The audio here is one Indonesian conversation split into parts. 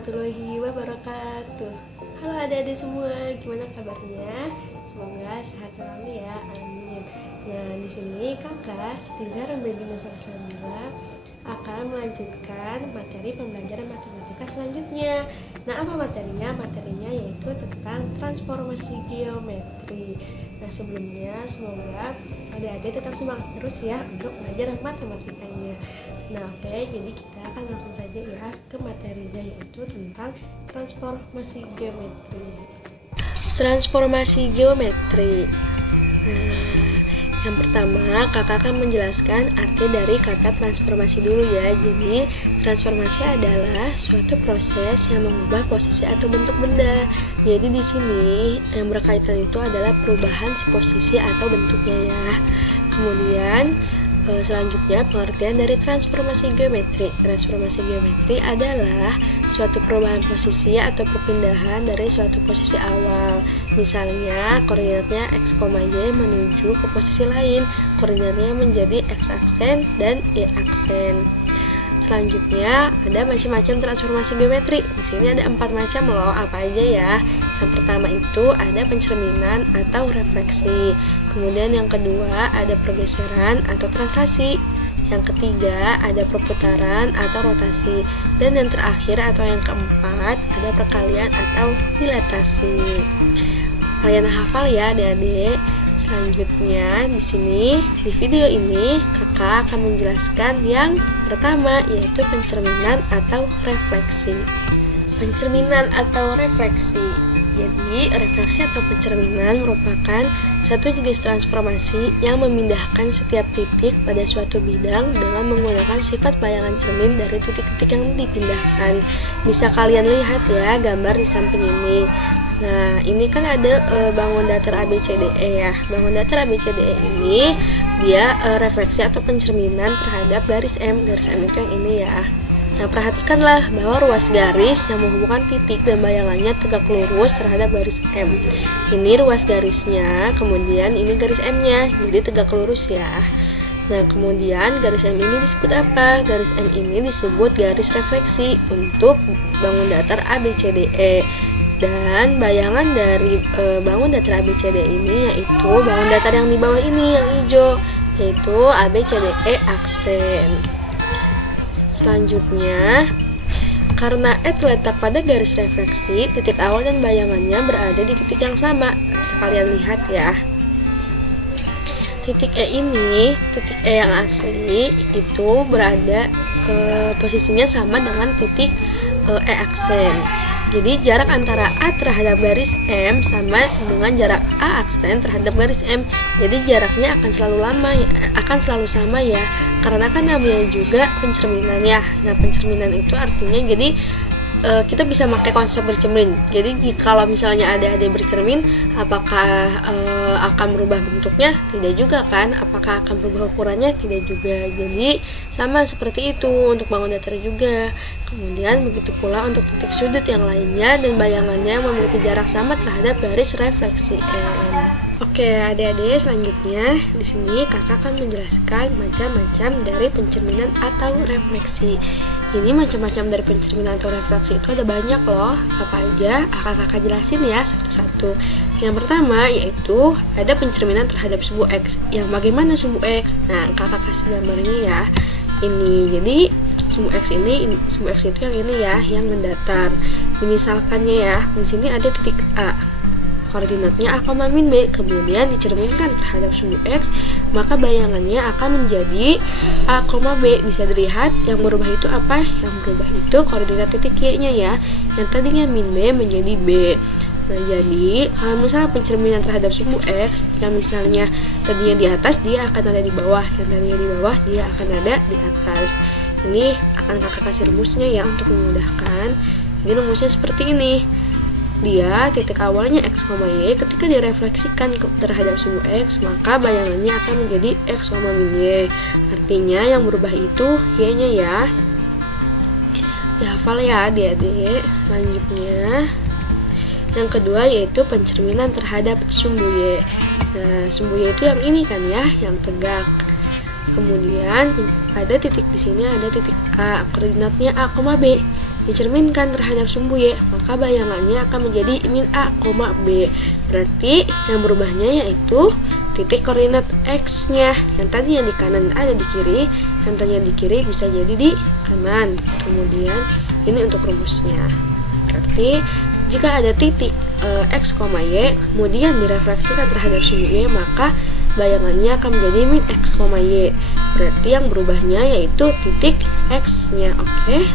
warahmatullahi wabarakatuh. Halo adik-adik semua, gimana kabarnya? Semoga sehat selalu ya, amin. Nah, di sini kakak Sitiza Ramedina Salsabila akan melanjutkan materi pembelajaran matematika selanjutnya. Nah, apa materinya? Materinya yaitu tentang transformasi geometri. Nah, sebelumnya semoga adik-adik tetap semangat terus ya untuk belajar matematikanya. Nah, oke, jadi kita akan langsung saja ya ke materinya, yaitu tentang transformasi geometri. Transformasi geometri. Nah, yang pertama kakak akan menjelaskan arti dari kata transformasi dulu ya. Jadi transformasi adalah suatu proses yang mengubah posisi atau bentuk benda. Jadi di sini yang berkaitan itu adalah perubahan si posisi atau bentuknya ya. Kemudian selanjutnya pengertian dari transformasi geometri. Transformasi geometri adalah suatu perubahan posisi atau perpindahan dari suatu posisi awal. Misalnya koordinatnya x, y menuju ke posisi lain. Koordinatnya menjadi x aksen dan y aksen. Selanjutnya ada macam-macam transformasi geometri. Di sini ada 4 macam loh. Apa aja ya? Yang pertama itu ada pencerminan atau refleksi. Kemudian yang kedua ada pergeseran atau translasi. Yang ketiga ada perputaran atau rotasi. Dan yang terakhir atau yang keempat ada perkalian atau dilatasi. Kalian hafal ya adik-adik. Selanjutnya di sini di video ini kakak akan menjelaskan yang pertama, yaitu pencerminan atau refleksi. Pencerminan atau refleksi. Jadi refleksi atau pencerminan merupakan satu jenis transformasi yang memindahkan setiap titik pada suatu bidang dengan menggunakan sifat bayangan cermin dari titik-titik yang dipindahkan. Bisa kalian lihat ya gambar di samping ini. Nah, ini kan ada bangun datar ABCDE ya. Bangun datar ABCDE ini dia refleksi atau pencerminan terhadap garis M. Garis M itu yang ini ya. Nah, perhatikanlah bahwa ruas garis yang menghubungkan titik dan bayangannya tegak lurus terhadap garis M. Ini ruas garisnya, kemudian ini garis M-nya, jadi tegak lurus ya. Nah, kemudian garis M ini disebut apa? Garis M ini disebut garis refleksi untuk bangun datar ABCDE. Dan bayangan dari bangun datar ABCD ini yaitu bangun datar yang di bawah ini yang hijau, yaitu ABCDE aksen. Selanjutnya, karena E terletak pada garis refleksi, titik awal dan bayangannya berada di titik yang sama. Bisa kalian lihat ya. Titik E ini, titik E yang asli itu berada ke posisinya sama dengan titik E aksen. Jadi jarak antara A terhadap garis M sama dengan jarak A aksen terhadap garis M. Jadi jaraknya akan selalu sama ya. Karena kan namanya juga pencerminan ya. Nah, pencerminan itu artinya jadi kita bisa pakai konsep bercermin. Jadi kalau misalnya adik-adik bercermin, apakah akan berubah bentuknya? Tidak juga kan? Apakah akan berubah ukurannya? Tidak juga. Jadi sama seperti itu untuk bangun datar juga. Kemudian begitu pula untuk titik sudut yang lainnya dan bayangannya memiliki jarak sama terhadap garis refleksi M. Oke, adik-adik, selanjutnya di sini kakak akan menjelaskan macam-macam dari pencerminan atau refleksi. Jadi macam-macam dari pencerminan atau refleksi itu ada banyak loh. Apa aja akan kakak jelasin ya satu-satu. Yang pertama yaitu ada pencerminan terhadap sumbu X. Yang bagaimana sumbu X? Nah, kakak kasih gambarnya ya. Ini jadi sumbu X itu yang ini ya, yang mendatar. Misalkannya ya, di sini ada titik A. Koordinatnya A, min B, kemudian dicerminkan terhadap sumbu X, maka bayangannya akan menjadi A, B. Bisa dilihat yang berubah itu apa? Yang berubah itu koordinat titik Y-nya ya, yang tadinya min B menjadi B. Nah, jadi kalau misalnya pencerminan terhadap sumbu X, yang misalnya tadinya di atas, dia akan ada di bawah, yang tadinya di bawah, dia akan ada di atas. Ini akan kakak kasih rumusnya ya untuk memudahkan. Ini rumusnya seperti ini. Dia titik awalnya x, y, ketika direfleksikan terhadap sumbu x, maka bayangannya akan menjadi x, min y. Artinya yang berubah itu y-nya ya. Dihafal ya adik-adik. Selanjutnya, yang kedua yaitu pencerminan terhadap sumbu y. Nah, sumbu y itu yang ini kan ya, yang tegak. Kemudian ada titik di sini, ada titik A, koordinatnya A, B. dicerminkan terhadap sumbu Y, maka bayangannya akan menjadi min A, B. Berarti yang berubahnya yaitu titik koordinat X-nya. Yang tadi yang di kanan ada di kiri, yang tadi yang di kiri bisa jadi di kanan. Kemudian ini untuk rumusnya. Berarti jika ada titik X, Y, kemudian direfleksikan terhadap sumbu Y, maka bayangannya akan menjadi min X, Y. Berarti yang berubahnya yaitu titik X-nya. Oke.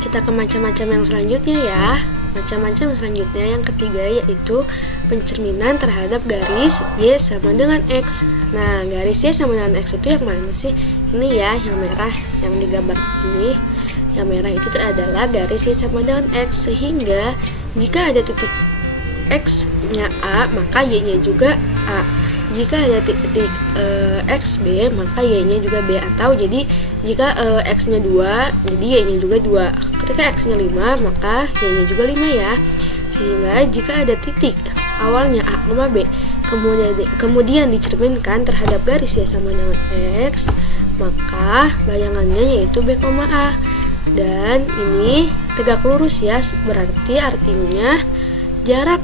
Kita ke macam-macam yang selanjutnya ya. Macam-macam selanjutnya yang ketiga yaitu pencerminan terhadap garis Y sama dengan X. Nah, garis Y sama dengan X itu yang mana sih? Ini ya, yang merah yang digambar ini. Yang merah itu adalah garis Y sama dengan X, sehingga jika ada titik X-nya A, maka Y-nya juga A. Jika ada titik XB, maka Y-nya juga B. Atau jadi jika X-nya 2, jadi Y-nya juga 2. Ketika X-nya 5, maka Y-nya juga 5 ya. Sehingga jika ada titik awalnya A, B, kemudian dicerminkan terhadap garis Y sama dengan X, maka bayangannya yaitu B, A. Dan ini tegak lurus ya, berarti artinya jarak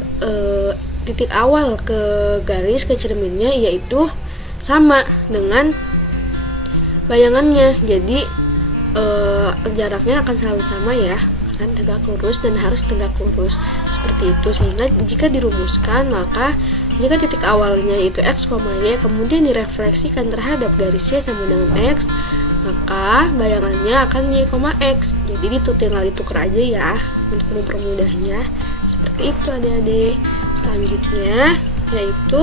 titik awal ke garis ke cerminnya yaitu sama dengan bayangannya. Jadi jaraknya akan selalu sama ya, karena tegak lurus dan harus tegak lurus seperti itu. Sehingga jika dirumuskan, maka jika titik awalnya itu X, Y, kemudian direfleksikan terhadap garis Y sama dengan X, maka bayangannya akan Y, X. Jadi tinggal ditukar aja ya untuk mempermudahnya. Seperti itu adik-adik. Selanjutnya yaitu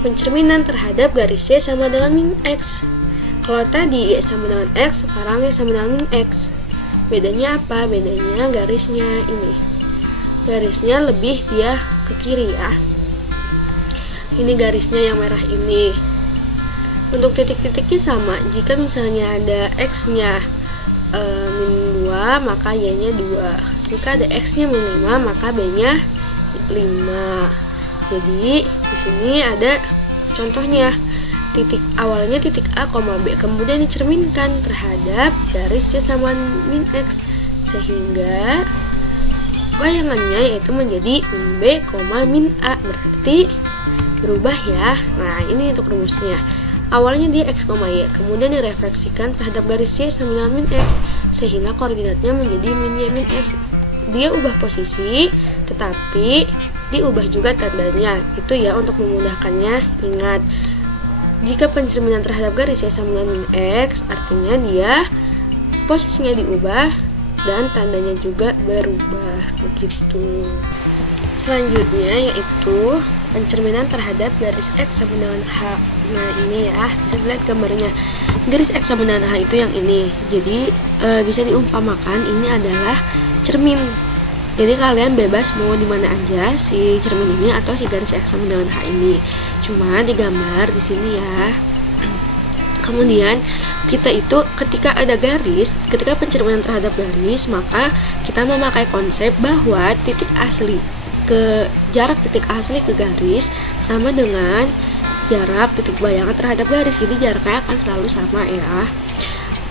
pencerminan terhadap garis Y sama dengan min X. Kalau tadi Y sama dengan X, sekarang Y sama dengan min X. Bedanya apa? Bedanya garisnya ini. Garisnya lebih dia ke kiri ya. Ini garisnya yang merah ini. Untuk titik-titiknya sama. Jika misalnya ada X-nya min 2, maka Y-nya 2. Jika ada X-nya min 5, maka B-nya 5. Jadi di sini ada contohnya. Titik awalnya titik A, B, kemudian dicerminkan terhadap garis Y sama min X, sehingga bayangannya yaitu menjadi min B, min A. Berarti berubah ya. Nah, ini untuk rumusnya. Awalnya dia X, Y, kemudian direfleksikan terhadap garis Y sama dengan min X, sehingga koordinatnya menjadi min Y, min X. Dia ubah posisi, tetapi diubah juga tandanya. Itu ya untuk memudahkannya. Ingat, jika pencerminan terhadap garis Y sama dengan min X, artinya dia posisinya diubah dan tandanya juga berubah, begitu. Selanjutnya yaitu pencerminan terhadap garis X sama dengan H. Nah, ini ya, bisa dilihat gambarnya. Garis X sama dengan H itu yang ini. Jadi bisa diumpamakan ini adalah cermin. Jadi kalian bebas mau di mana aja si cermin ini atau si garis X sama dengan H ini. Cuma digambar di sini ya. Kemudian kita itu ketika ada garis, ketika pencerminan terhadap garis, maka kita memakai konsep bahwa titik asli ke jarak titik asli ke garis sama dengan jarak titik bayangan terhadap garis. Jadi jaraknya akan selalu sama ya.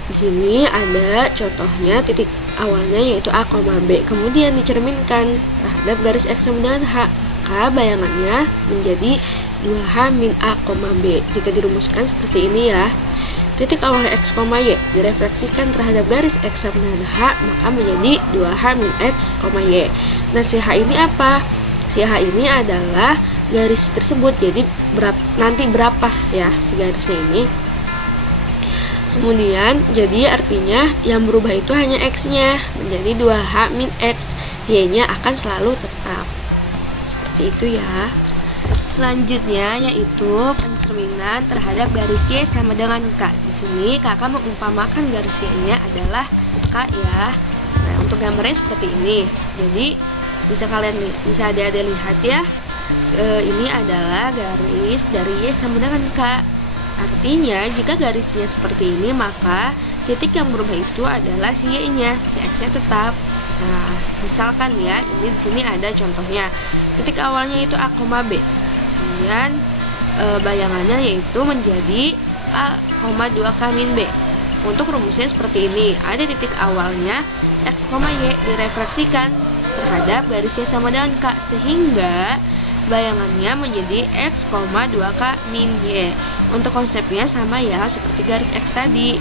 Di sini ada contohnya titik awalnya yaitu A, B, kemudian dicerminkan terhadap garis X sama dengan H, maka bayangannya menjadi 2H min A, B. Jika dirumuskan seperti ini ya. Titik awal X, Y direfleksikan terhadap garis X sama dengan H, maka menjadi 2H min X, Y. Nah, si H ini apa? Si H ini adalah garis tersebut. Jadi nanti berapa ya si garisnya ini. Kemudian jadi artinya yang berubah itu hanya X-nya menjadi 2H min X, Y-nya akan selalu tetap. Seperti itu ya. Selanjutnya yaitu pencerminan terhadap garis Y sama dengan K. Di sini kakak mengumpamakan garis Y-nya adalah K ya. Nah, untuk gambarnya seperti ini. Jadi bisa adik-adik lihat ya. Ini adalah garis dari Y sama dengan K. Artinya jika garisnya seperti ini, maka titik yang berubah itu adalah si Y-nya, si X-nya tetap. Nah, misalkan ya, ini di sini ada contohnya. Titik awalnya itu A, B. Kemudian bayangannya yaitu menjadi A, 2K min B. Untuk rumusnya seperti ini. Ada titik awalnya X, Y direfleksikan terhadap garis Y sama dengan K, sehingga bayangannya menjadi X, 2K min Y. Untuk konsepnya sama ya, seperti garis X tadi,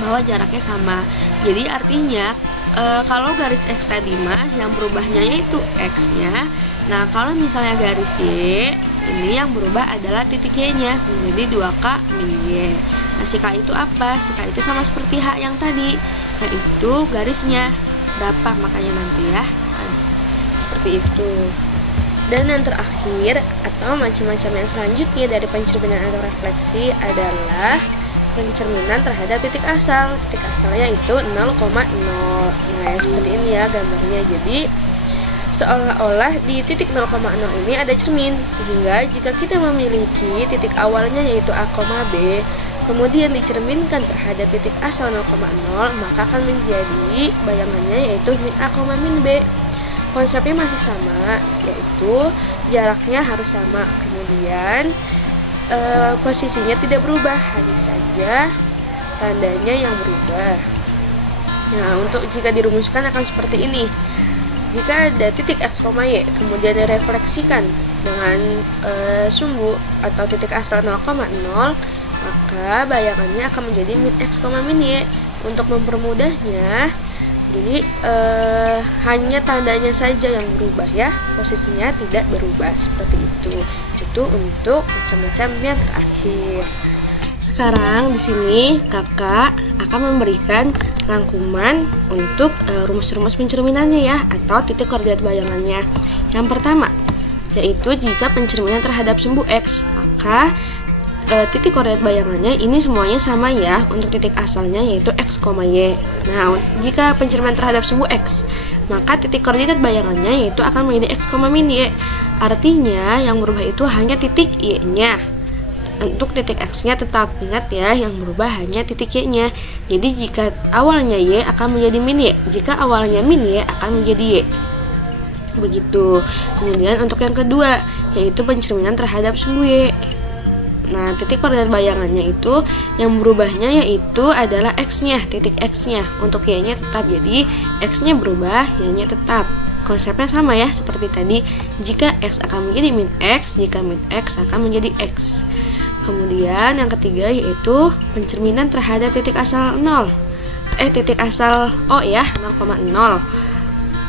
bahwa jaraknya sama. Jadi artinya kalau garis X tadi mah yang berubahnya yaitu X-nya. Nah, kalau misalnya garis Y, ini yang berubah adalah titik Y-nya menjadi 2K min Y. Nah, si K itu apa? Si K itu sama seperti H yang tadi, yaitu garisnya berapa, makanya nanti ya. Seperti itu. Dan yang terakhir atau macam-macam yang selanjutnya dari pencerminan atau refleksi adalah pencerminan terhadap titik asal. Titik asalnya itu 0,0. Nah, seperti ini ya gambarnya. Jadi seolah-olah di titik 0,0 ini ada cermin, sehingga jika kita memiliki titik awalnya yaitu A, B, kemudian dicerminkan terhadap titik asal 0,0, maka akan menjadi bayangannya yaitu min A, min B. Konsepnya masih sama, yaitu jaraknya harus sama, kemudian posisinya tidak berubah, hanya saja tandanya yang berubah. Nah, untuk jika dirumuskan akan seperti ini. Jika ada titik X, Y, kemudian direfleksikan dengan sumbu atau titik asal 0,0, maka bayangannya akan menjadi min X, min Y. Untuk mempermudahnya, jadi hanya tandanya saja yang berubah ya, posisinya tidak berubah, seperti itu. Itu untuk macam-macam yang terakhir. Sekarang di sini kakak akan memberikan rangkuman untuk rumus-rumus pencerminannya ya, atau titik koordinat bayangannya. Yang pertama yaitu jika pencerminan terhadap sumbu X, maka titik koordinat bayangannya ini semuanya sama ya untuk titik asalnya yaitu X, Y. Nah, jika pencerminan terhadap sumbu X, maka titik koordinat bayangannya yaitu akan menjadi X, min Y. Artinya yang berubah itu hanya titik Y-nya. Untuk titik X-nya tetap, ingat ya, yang berubah hanya titik Y-nya. Jadi jika awalnya Y akan menjadi min Y, jika awalnya min Y akan menjadi Y. Begitu. Kemudian untuk yang kedua yaitu pencerminan terhadap sumbu Y. Nah, titik koordinat bayangannya itu yang berubahnya yaitu adalah X-nya, titik X-nya. Untuk Y-nya tetap, jadi X-nya berubah, Y-nya tetap. Konsepnya sama ya, seperti tadi. Jika X akan menjadi min X, jika min X akan menjadi X. Kemudian yang ketiga yaitu pencerminan terhadap titik asal 0. Titik asal O ya, 0,0.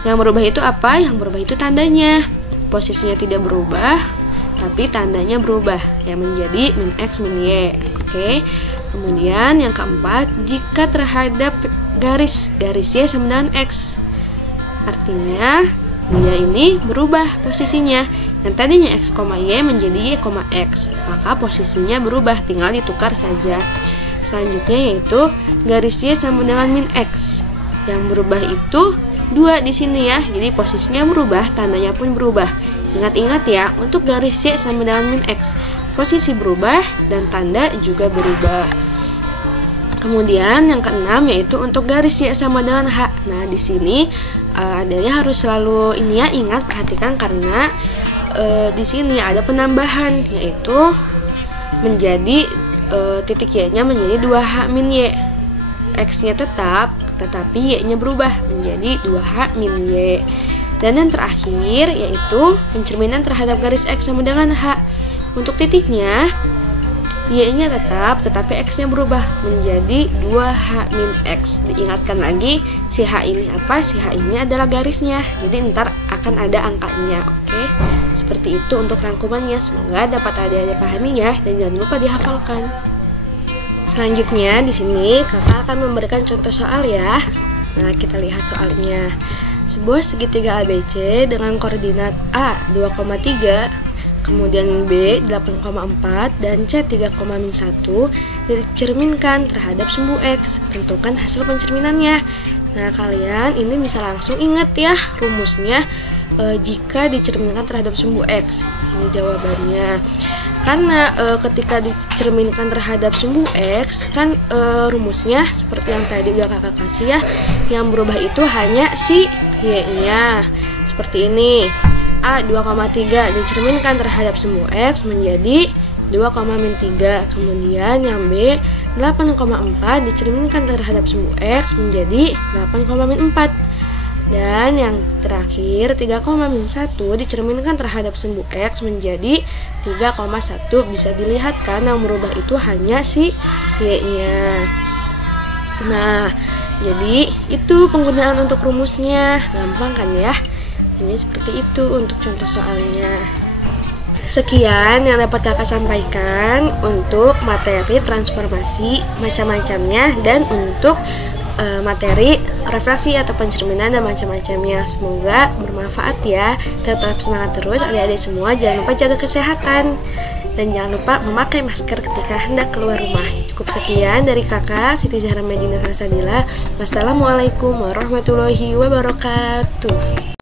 Yang berubah itu apa? Yang berubah itu tandanya. Posisinya tidak berubah, tapi tandanya berubah, yang menjadi min X, min Y. Oke. Kemudian yang keempat, jika terhadap garis Y sama dengan X, artinya dia ini berubah posisinya. Yang tadinya X, Y menjadi Y, X, maka posisinya berubah, tinggal ditukar saja. Selanjutnya yaitu garis Y sama dengan min X. Yang berubah itu 2 di sini ya. Jadi posisinya berubah, tandanya pun berubah. Ingat-ingat ya, untuk garis Y sama dengan min X, posisi berubah dan tanda juga berubah. Kemudian yang keenam yaitu untuk garis Y sama dengan H. Nah, di sini adanya harus selalu ini ya, ingat, perhatikan, karena di sini ada penambahan yaitu menjadi titik Y-nya menjadi 2H min Y. X-nya tetap, tetapi Y-nya berubah menjadi 2H min Y. Dan yang terakhir yaitu pencerminan terhadap garis X sama dengan H. Untuk titiknya Y-nya tetap, tetapi X-nya berubah menjadi 2H min X. Diingatkan lagi, si H ini apa? Si H ini adalah garisnya, jadi ntar akan ada angkanya. Oke, seperti itu untuk rangkumannya. Semoga dapat adik-adik pahami ya, dan jangan lupa dihafalkan. Selanjutnya di sini kakak akan memberikan contoh soal ya. Nah, kita lihat soalnya. Sebuah segitiga ABC dengan koordinat A 2,3, kemudian B 8,4 dan C 3,1 dicerminkan terhadap sumbu X. Tentukan hasil pencerminannya. Nah, kalian ini bisa langsung ingat ya rumusnya jika dicerminkan terhadap sumbu X. Ini jawabannya. Karena ketika dicerminkan terhadap sumbu X kan rumusnya seperti yang tadi udah kakak kasih ya. Yang berubah itu hanya si Y-nya. Seperti ini. A 2,3 dicerminkan terhadap sumbu X menjadi 2,-3. Kemudian yang B, 8,4 dicerminkan terhadap sumbu X menjadi 8,-4. Dan yang terakhir 3,-1 dicerminkan terhadap sumbu X menjadi 3,1. Bisa dilihat kan yang berubah itu hanya si Y-nya. Nah, jadi itu penggunaan untuk rumusnya. Gampang kan ya? Ini seperti itu untuk contoh soalnya. Sekian yang dapat kakak sampaikan untuk materi transformasi macam-macamnya dan untuk materi refleksi atau pencerminan dan macam-macamnya. Semoga bermanfaat ya. Tetap semangat terus adik-adik semua. Jangan lupa jaga kesehatan dan jangan lupa memakai masker ketika hendak keluar rumah. Cukup sekian dari kakak Siti Zahra Madinah Salsabila. Wassalamualaikum warahmatullahi wabarakatuh.